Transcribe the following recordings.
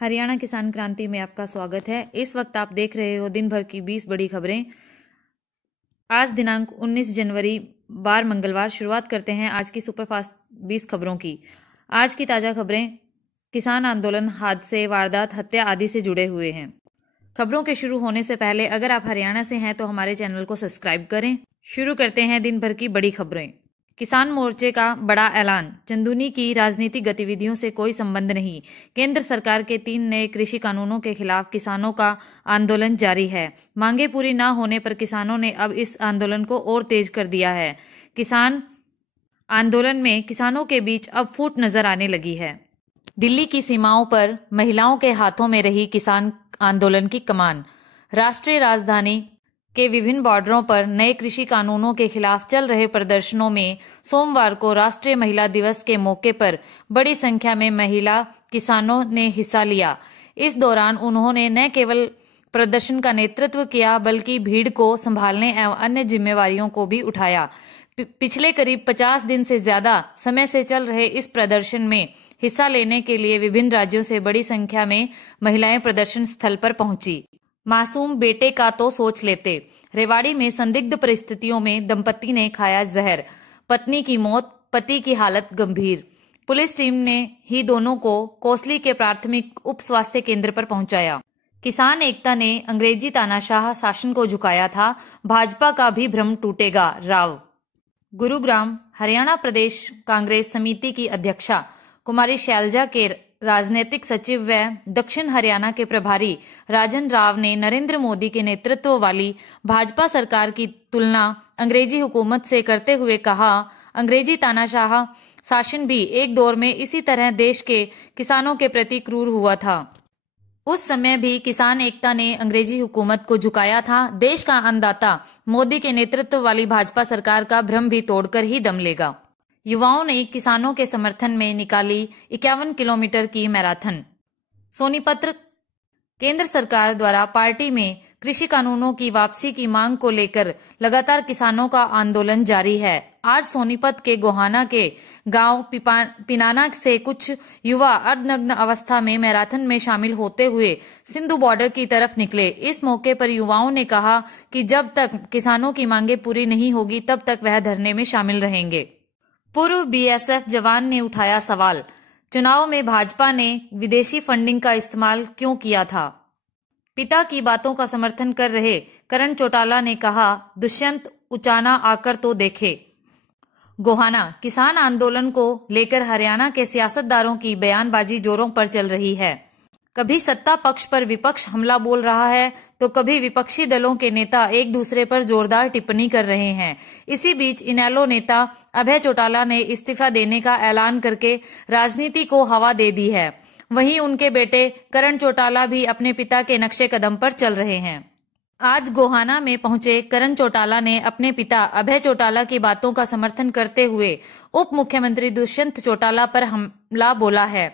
हरियाणा किसान क्रांति में आपका स्वागत है। इस वक्त आप देख रहे हो दिन भर की 20 बड़ी खबरें। आज दिनांक 19 जनवरी वार मंगलवार। शुरुआत करते हैं आज की सुपरफास्ट 20 खबरों की। आज की ताजा खबरें किसान आंदोलन, हादसे, वारदात, हत्या आदि से जुड़े हुए हैं। खबरों के शुरू होने से पहले अगर आप हरियाणा से हैं तो हमारे चैनल को सब्सक्राइब करें। शुरू करते हैं दिन भर की बड़ी खबरें। किसान मोर्चे का बड़ा ऐलान, चंदूनी की राजनीतिक गतिविधियों से कोई संबंध नहीं। केंद्र सरकार के 3 नए कृषि कानूनों के खिलाफ किसानों का आंदोलन जारी है। मांगे पूरी न होने पर किसानों ने अब इस आंदोलन को और तेज कर दिया है। किसान आंदोलन में किसानों के बीच अब फूट नजर आने लगी है। दिल्ली की सीमाओं पर महिलाओं के हाथों में रही किसान आंदोलन की कमान। राष्ट्रीय राजधानी के विभिन्न बॉर्डरों पर नए कृषि कानूनों के खिलाफ चल रहे प्रदर्शनों में सोमवार को राष्ट्रीय महिला दिवस के मौके पर बड़ी संख्या में महिला किसानों ने हिस्सा लिया। इस दौरान उन्होंने न केवल प्रदर्शन का नेतृत्व किया बल्कि भीड़ को संभालने एवं अन्य जिम्मेवारियों को भी उठाया। पिछले करीब 50 दिन से ज्यादा समय से चल रहे इस प्रदर्शन में हिस्सा लेने के लिए विभिन्न राज्यों से बड़ी संख्या में महिलाएं प्रदर्शन स्थल पर पहुंची। मासूम बेटे का तो सोच लेते। रेवाड़ी में संदिग्ध परिस्थितियों में दंपति ने खाया जहर, पत्नी की मौत, पति की हालत गंभीर। पुलिस टीम ने ही दोनों को कोसली के प्राथमिक उप स्वास्थ्य केंद्र पर पहुंचाया। किसान एकता ने अंग्रेजी तानाशाह शासन को झुकाया था, भाजपा का भी भ्रम टूटेगा, राव। गुरुग्राम, हरियाणा प्रदेश कांग्रेस समिति की अध्यक्षा कुमारी शैलजा के राजनीतिक सचिव व दक्षिण हरियाणा के प्रभारी राजन राव ने नरेंद्र मोदी के नेतृत्व वाली भाजपा सरकार की तुलना अंग्रेजी हुकूमत से करते हुए कहा, अंग्रेजी तानाशाह शासन भी एक दौर में इसी तरह देश के किसानों के प्रति क्रूर हुआ था। उस समय भी किसान एकता ने अंग्रेजी हुकूमत को झुकाया था। देश का अन्नदाता मोदी के नेतृत्व वाली भाजपा सरकार का भ्रम भी तोड़कर ही दम लेगा। युवाओं ने किसानों के समर्थन में निकाली 51 किलोमीटर की मैराथन। सोनीपत, केंद्र सरकार द्वारा पार्टी में कृषि कानूनों की वापसी की मांग को लेकर लगातार किसानों का आंदोलन जारी है। आज सोनीपत के गोहाना के गांव पिनाना से कुछ युवा अर्धनग्न अवस्था में मैराथन में शामिल होते हुए सिंधु बॉर्डर की तरफ निकले। इस मौके पर युवाओं ने कहा कि जब तक किसानों की मांगे पूरी नहीं होगी तब तक वह धरने में शामिल रहेंगे। पूर्व बीएसएफ जवान ने उठाया सवाल, चुनाव में भाजपा ने विदेशी फंडिंग का इस्तेमाल क्यों किया था। पिता की बातों का समर्थन कर रहे करण चौटाला ने कहा, दुष्यंत उचाना आकर तो देखे। गोहाना, किसान आंदोलन को लेकर हरियाणा के सियासतदारों की बयानबाजी जोरों पर चल रही है। कभी सत्ता पक्ष पर विपक्ष हमला बोल रहा है तो कभी विपक्षी दलों के नेता एक दूसरे पर जोरदार टिप्पणी कर रहे हैं। इसी बीच इनेलो नेता अभय चौटाला ने इस्तीफा देने का ऐलान करके राजनीति को हवा दे दी है। वहीं उनके बेटे करण चौटाला भी अपने पिता के नक्शे कदम पर चल रहे हैं। आज गोहाना में पहुंचे करण चौटाला ने अपने पिता अभय चौटाला की बातों का समर्थन करते हुए उप मुख्यमंत्री दुष्यंत चौटाला पर हमला बोला है।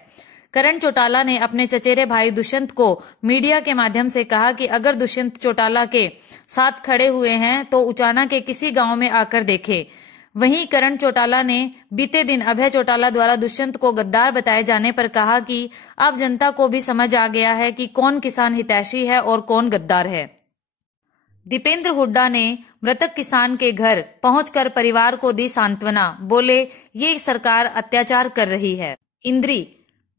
करण चौटाला ने अपने चचेरे भाई दुष्यंत को मीडिया के माध्यम से कहा कि अगर दुष्यंत चौटाला के साथ खड़े हुए हैं तो उचाना के किसी गांव में आकर देखे। वहीं करण चौटाला ने बीते दिन अभय चौटाला द्वारा दुष्यंत को गद्दार बताए जाने पर कहा कि अब जनता को भी समझ आ गया है कि कौन किसान हितैषी है और कौन गद्दार है। दीपेंद्र हुड्डा ने मृतक किसान के घर पहुंचकर परिवार को दी सांत्वना, बोले ये सरकार अत्याचार कर रही है। इंद्री,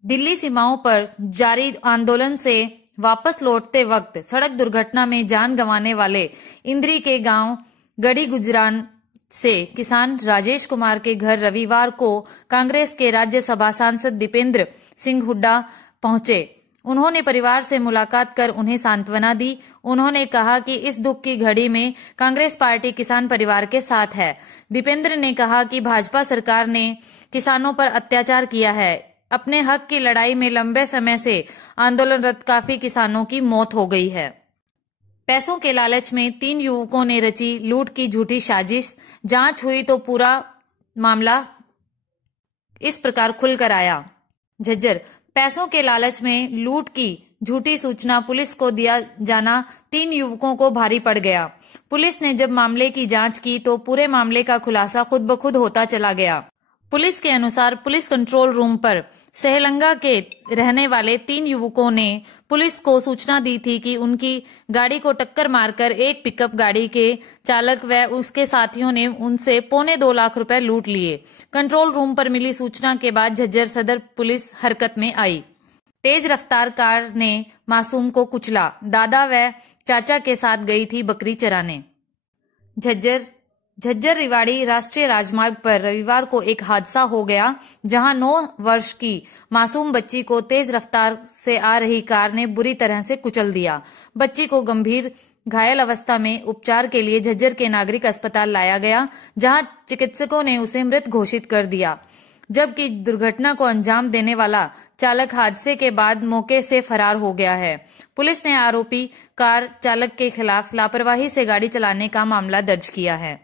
दिल्ली सीमाओं पर जारी आंदोलन से वापस लौटते वक्त सड़क दुर्घटना में जान गंवाने वाले इंद्री के गांव गड़ी गुजरान से किसान राजेश कुमार के घर रविवार को कांग्रेस के राज्यसभा सांसद दीपेंद्र सिंह हुड्डा पहुंचे। उन्होंने परिवार से मुलाकात कर उन्हें सांत्वना दी। उन्होंने कहा कि इस दुख की घड़ी में कांग्रेस पार्टी किसान परिवार के साथ है। दीपेंद्र ने कहा कि भाजपा सरकार ने किसानों पर अत्याचार किया है। अपने हक की लड़ाई में लंबे समय से आंदोलनरत काफी किसानों की मौत हो गई है। पैसों के लालच में 3 युवकों ने रची लूट की झूठी साजिश। जांच हुई तो पूरा मामला इस प्रकार खुलकर आया। झज्जर, पैसों के लालच में लूट की झूठी सूचना पुलिस को दिया जाना 3 युवकों को भारी पड़ गया। पुलिस ने जब मामले की जांच की तो पूरे मामले का खुलासा खुद ब खुद होता चला गया। पुलिस के अनुसार पुलिस कंट्रोल रूम पर सहलंगा के रहने वाले 3 युवकों ने पुलिस को सूचना दी थी कि उनकी गाड़ी को टक्कर मारकर एक पिकअप गाड़ी के चालक व उसके साथियों ने उनसे 1.25 लाख रुपए लूट लिए। कंट्रोल रूम पर मिली सूचना के बाद झज्जर सदर पुलिस हरकत में आई। तेज रफ्तार कार ने मासूम को कुचला, दादा व चाचा के साथ गई थी बकरी चराने। झज्जर रिवाड़ी राष्ट्रीय राजमार्ग पर रविवार को एक हादसा हो गया, जहां 9 वर्ष की मासूम बच्ची को तेज रफ्तार से आ रही कार ने बुरी तरह से कुचल दिया। बच्ची को गंभीर घायल अवस्था में उपचार के लिए झज्जर के नागरिक अस्पताल लाया गया, जहां चिकित्सकों ने उसे मृत घोषित कर दिया, जबकि दुर्घटना को अंजाम देने वाला चालक हादसे के बाद मौके से फरार हो गया है। पुलिस ने आरोपी कार चालक के खिलाफ लापरवाही से गाड़ी चलाने का मामला दर्ज किया है।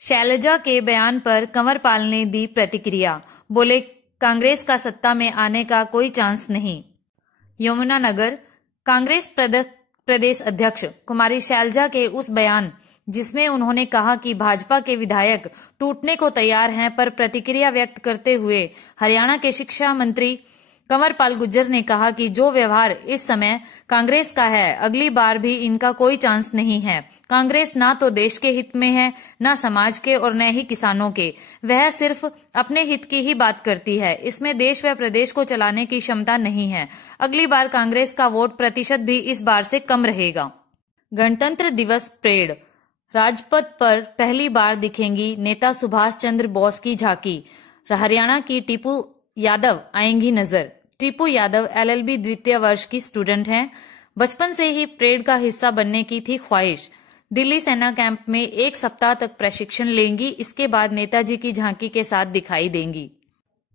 शैलजा के बयान पर कंवरपाल ने दी प्रतिक्रिया, बोले कांग्रेस का सत्ता में आने का कोई चांस नहीं। यमुनानगर कांग्रेस प्रदेश अध्यक्ष कुमारी शैलजा के उस बयान जिसमें उन्होंने कहा कि भाजपा के विधायक टूटने को तैयार हैं पर प्रतिक्रिया व्यक्त करते हुए हरियाणा के शिक्षा मंत्री कंवरपाल गुर्जर ने कहा कि जो व्यवहार इस समय कांग्रेस का है, अगली बार भी इनका कोई चांस नहीं है। कांग्रेस ना तो देश के हित में है, ना समाज के और न ही किसानों के। वह सिर्फ अपने हित की ही बात करती है। इसमें देश व प्रदेश को चलाने की क्षमता नहीं है। अगली बार कांग्रेस का वोट प्रतिशत भी इस बार से कम रहेगा। गणतंत्र दिवस परेड, राजपथ पर पहली बार दिखेंगी नेता सुभाष चंद्र बोस की झांकी। हरियाणा की टीपू यादव आएंगी नजर। टीपू यादव LLB द्वितीय वर्ष की स्टूडेंट हैं। बचपन से ही परेड का हिस्सा बनने की थी ख्वाहिश। दिल्ली सेना कैंप में 1 सप्ताह तक प्रशिक्षण लेंगी। इसके बाद नेताजी की झांकी के साथ दिखाई देंगी।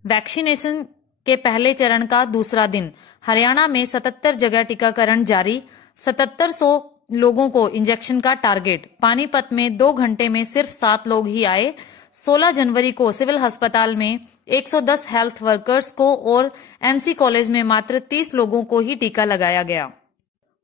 वैक्सीनेशन के पहले चरण का दूसरा दिन, हरियाणा में 77 जगह टीकाकरण जारी। 7700 लोगों को इंजेक्शन का टारगेट। पानीपत में 2 घंटे में सिर्फ 7 लोग ही आए। 16 जनवरी को सिविल अस्पताल में 110 हेल्थ वर्कर्स को और NC कॉलेज में मात्र 30 लोगों को ही टीका लगाया गया।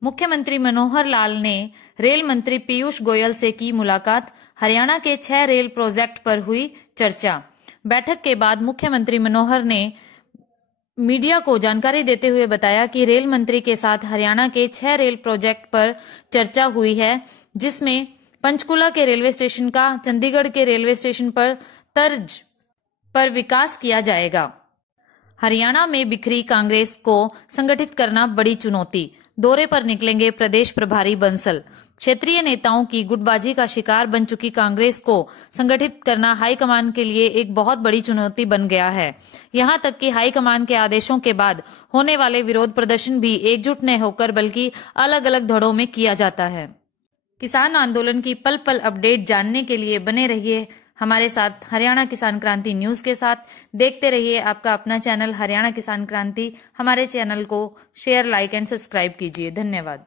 मुख्यमंत्री मनोहर लाल ने रेल मंत्री पीयूष गोयल से की मुलाकात। हरियाणा के 6 रेल प्रोजेक्ट पर हुई चर्चा। बैठक के बाद मुख्यमंत्री मनोहर ने मीडिया को जानकारी देते हुए बताया कि रेल मंत्री के साथ हरियाणा के 6 रेल प्रोजेक्ट पर चर्चा हुई है, जिसमें पंचकुला के रेलवे स्टेशन का चंडीगढ़ के रेलवे स्टेशन पर तर्ज पर विकास किया जाएगा। हरियाणा में बिखरी कांग्रेस को संगठित करना बड़ी चुनौती। दौरे पर निकलेंगे प्रदेश प्रभारी बंसल। क्षेत्रीय नेताओं की गुटबाजी का शिकार बन चुकी कांग्रेस को संगठित करना हाईकमान के लिए एक बहुत बड़ी चुनौती बन गया है। यहां तक कि हाईकमान के आदेशों के बाद होने वाले विरोध प्रदर्शन भी एकजुट न होकर बल्कि अलग अलग धड़ों में किया जाता है। किसान आंदोलन की पल पल अपडेट जानने के लिए बने रहिए हमारे साथ हरियाणा किसान क्रांति न्यूज के साथ। देखते रहिए आपका अपना चैनल हरियाणा किसान क्रांति। हमारे चैनल को शेयर, लाइक एंड सब्सक्राइब कीजिए। धन्यवाद।